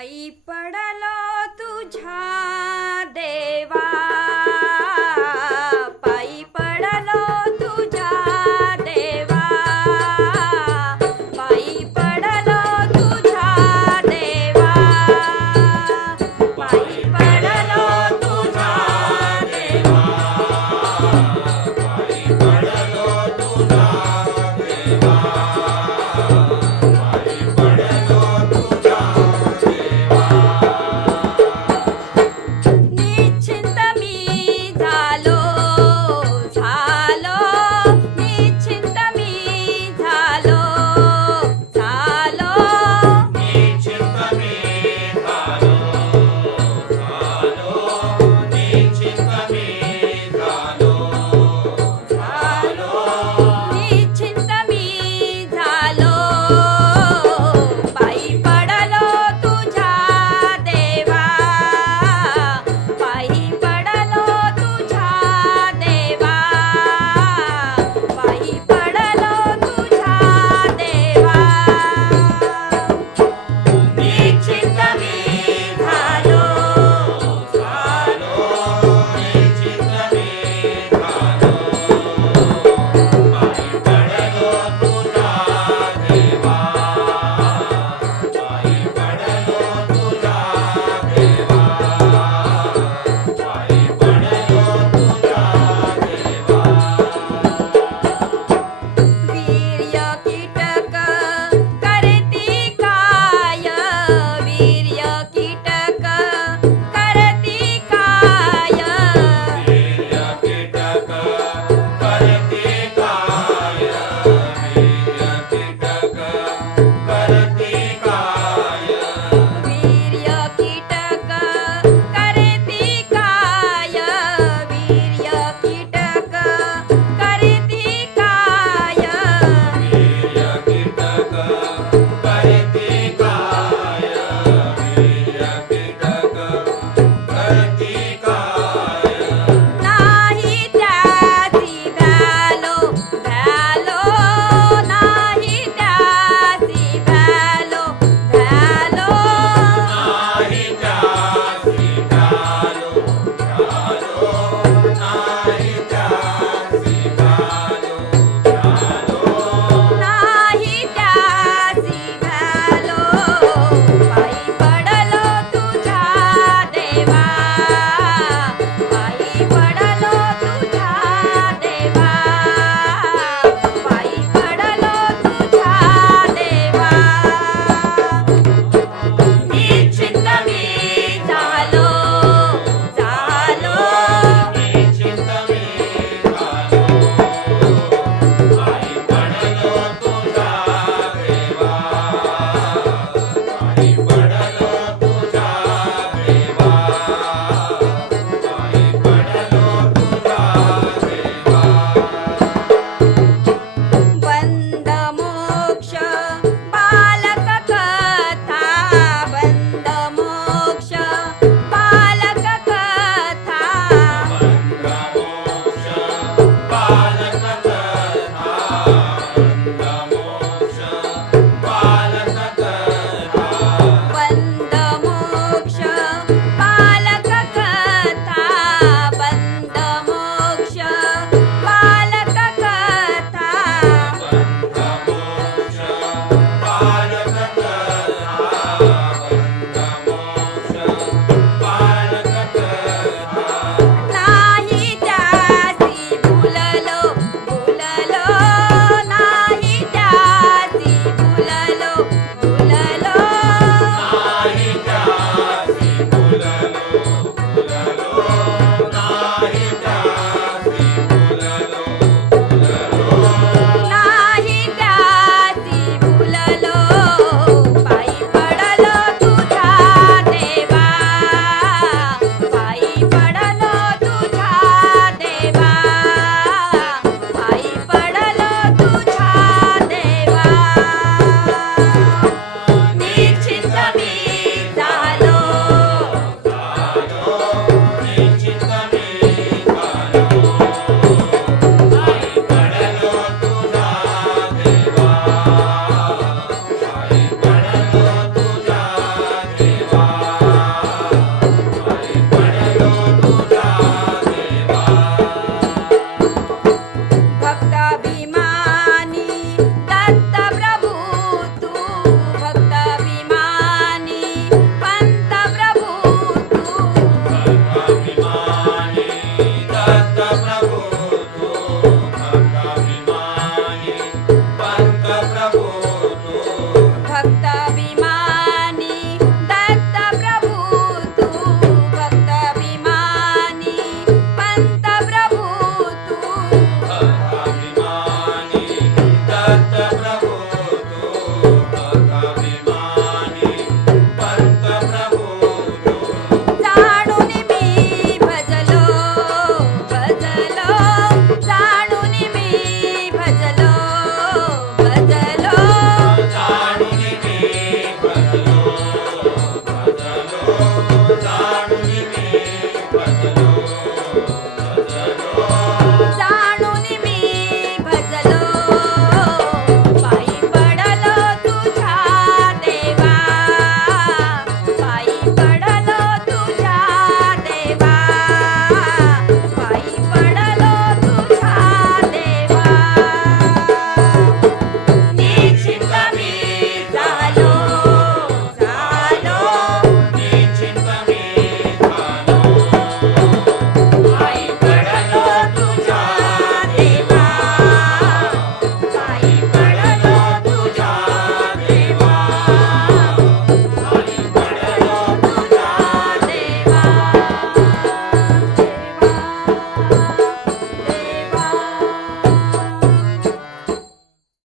पायी पडलो तुझ्या देवा. पायी पडलो तुझ्या देवा. पायी पडलो तुझ्या देवा. पायी पडलो